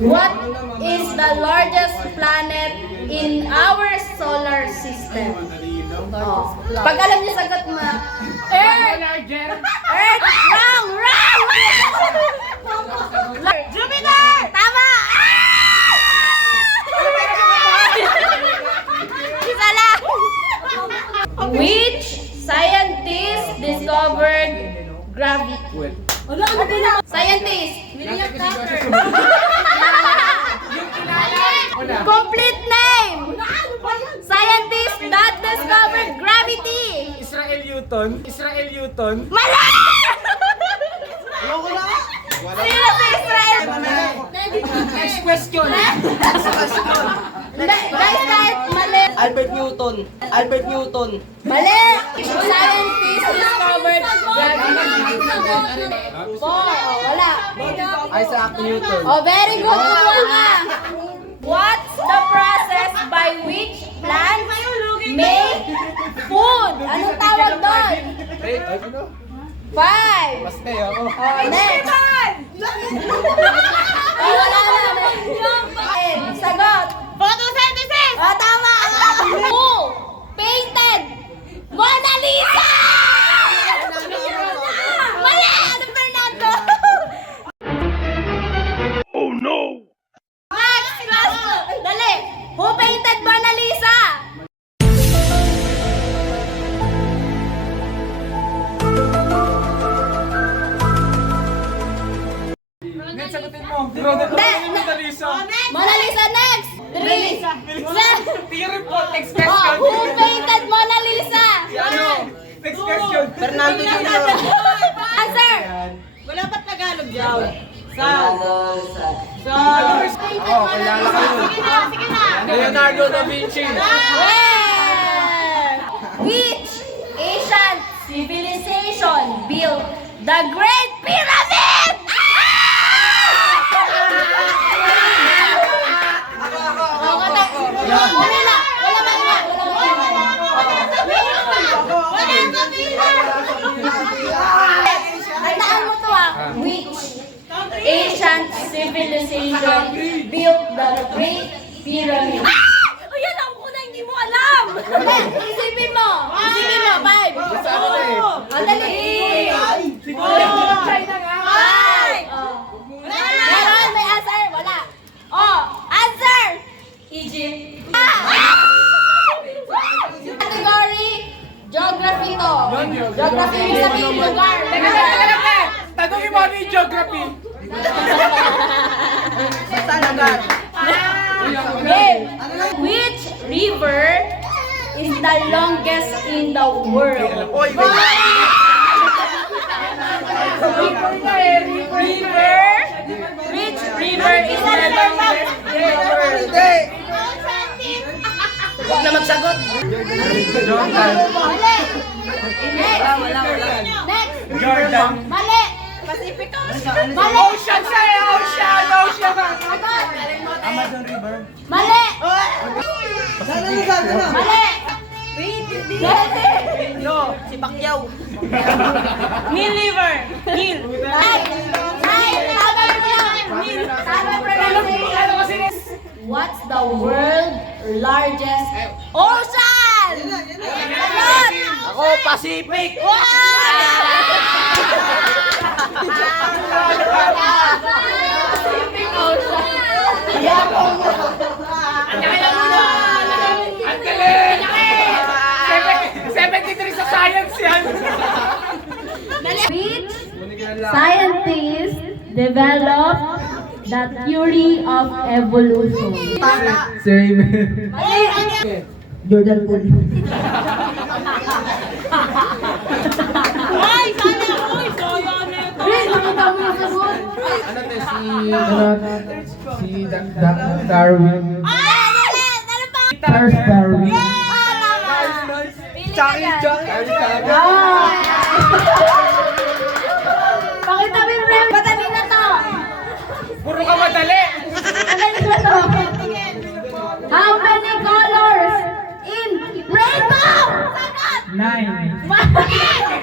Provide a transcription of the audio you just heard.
What is the largest planet in our solar system? Oh. Pag alam niyo sagot mo, Earth! Earth! Wrong! Wrong! Jupiter! Tama! Isa lang! Which scientist discovered gravity? Scientist! William Tucker! Complete name! Scientist that discovered gravity! Israel Newton. Israel Newton. Mali! Sino si Israel? Next question. Guys, kahit mali. Albert Newton. Albert Newton. Mali! Scientist discovered gravity. 4. Oh, wala. Isaac Newton. Oh, very good. Kumuha ka. What's the process by which plants make food? Anong tawag doon? 5. Basta ako. Oh, next. Oh, wala na. Sagot. Photosynthesis. Oh, tama. Who painted Mona Lisa? Mali! Ano, Fernando? Oh no! Max! Dali! Who painted Mona Lisa? Next, sagutin mo. Mona Lisa. Mona Lisa next! 3. Theory po. Next Oh, question. who painted Mona Lisa? Ano? Next question. Fernando Jr. Answer! Wala ba't Tagalog dyan? Oh, kilala ka yun. Sige na. Leonardo da Vinci. Well, which ancient civilization built the Great Pyramid? Tandaan mo to Which ancient civilization built the Great Pyramid? O yan ang una, hindi mo alam! Isipin mo! Isipin mo! 5! Ang dali! China nga. 5! Meron, may answer? Wala. Oh, answer! Egypt. Category, geography to. Geography, ibig sabihin lugar. Teka. Tanungin mo ano yung geography. Game. Which river is the longest in the world? River? Which river is the longest in the world? Huwag na magsagot. Mali! Next! Jordan. Mali! Pacific Ocean. Mali! Ocean siya eh. Ocean. Sagot! Amazon River. Mali! Sana na. Mali! Mali! No, si Pacquiao. Nil River. Nil. Ay! Tama pronunciation. What's the world largest ocean? Sagot! Ako, Pacific. Pacific Ocean. Ang galing! 73 sa science yan. Which scientist developed the theory of evolution? Same. Jordan Poole. Ay, sana ako. Soyo na ito. Rin, nakita mo yung sagot? Si Darwin. Ano pa? Charles Darwin. Tama! Pili ka dyan. Pakita mo yung rin. Madali na to. Puro ka madali. Madali na to. How many colors in rainbow? Sagot! 9. Mali!